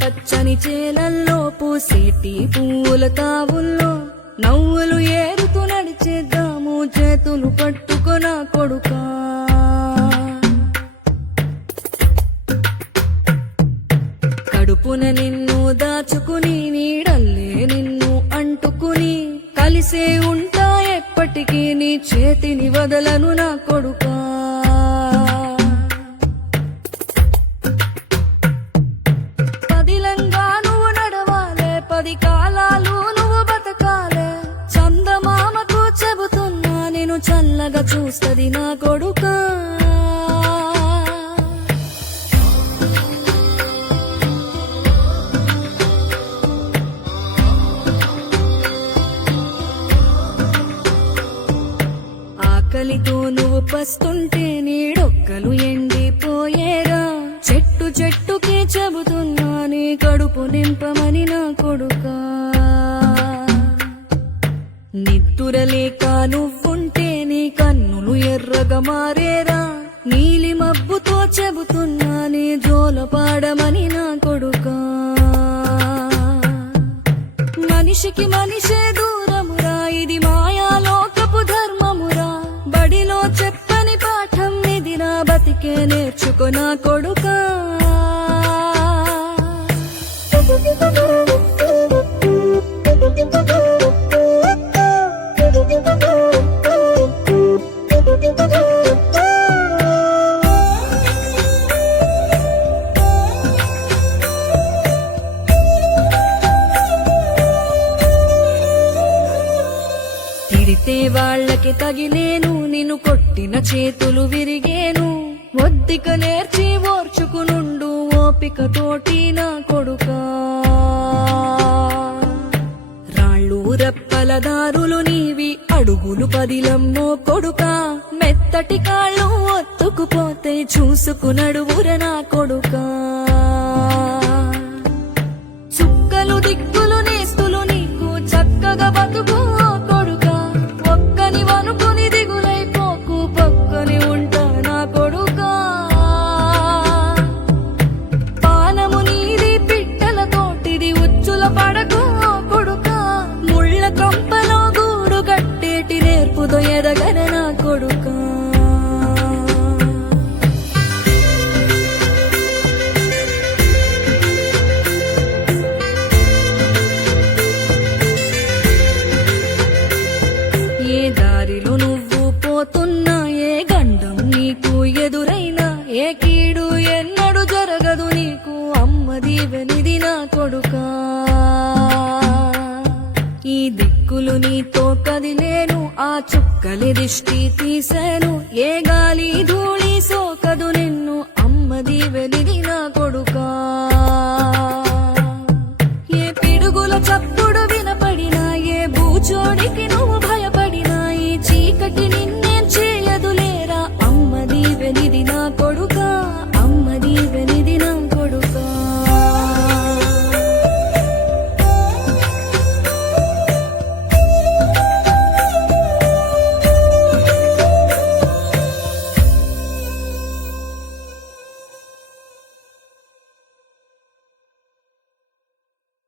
పచ్చని చేలల్లో పూసేటి పూల తావుల్లో నవ్వులు ఏరుతూ నడిచేద్దాము చేతులు పట్టుకొన కొడుకా. కడుపున నిన్ను దాచుకుని నీడల్లే నిన్ను అంటుకుని కలిసే ఉంటా ఎప్పటికీ నీ చేతిని వదలను నా కొడుకా. పదిలంగా నువ్వు నడవాలే, 10 కాలాలు నువ్వు బతకాలే. చందమామకు చెబుతున్నా నేను చల్లగా చూస్తది నా కొడుకా. ఆకలితో నువ్వు పస్తుంటే నీడొక్కలు ఎండిపోయేరా. చెట్టు చెట్టుకే చెబుతున్నా నీ కడుపు నింపమని నా కొడుకా. నిద్దురలేక నువ్వుంటే నీ కన్నులు ఎర్రగా మారేరా. నీలి మబ్బుతో చెబుతున్నా నీ జోల పాడమని నా కొడుకా. మనిషికి మనిషే దూరమురా, ఇది మాయాలోకపు ధర్మమురా. బడిలో చెప్పని పాఠం ఇదిరా, బతికే నేర్చుకో నా కొడుకా. తిడితే వాళ్ళకి తగిలేను, నిన్ను కొట్టిన చేతులు విరిగేను. ఒద్దిక నేర్చి ఓర్చుకునుండు ఓపిక తోటి నా కొడుకా. రాళ్ళు రెప్పల దారులు నీవి, అడుగులు పదిలమ్మో కొడుకా. మెత్తటి కాళ్ళు ఒత్తుకుపోతే చూసుకునడువుర నా కొడుకా. చుక్కలు దిక్కులు నేస్తులు నీకు చక్కగా బతుకు కొడుకా. ఒక్కని వనుకుని దిగులైపోకు, పక్కని ఉంటా నా కొడుకా. పానము నీది పిట్టల తోటిది, ఉచ్చుల పడకు కొడుకా. ముళ్ళ కంపలో గూడు కట్టేటి నేర్పుతో ఎదగన నా కొడుకా. ఏ దారిలో నువ్వు పోతున్నా, ఏ గండం నీకు ఎదురైనా, ఏ కీడు ఎన్నడు జరగదు నీకు అమ్మ దీవెనిది నా కొడుకా. ఈ దిక్కులు నీతో కదిలేను, ఆ చుక్కలి దిష్టి తీశాను. ఏ గాలి ధూళి సోకదు నిన్ను అమ్మ దీవెనిది నా కొడుకా. ఏ పిడుగుల చప్పుడు వినపడినా, ఏ భూచోడికి నువ్వు భయపడినా, ఈ చీకటి నిన్నేం చేయదులేరా అమ్మ దీవెనిది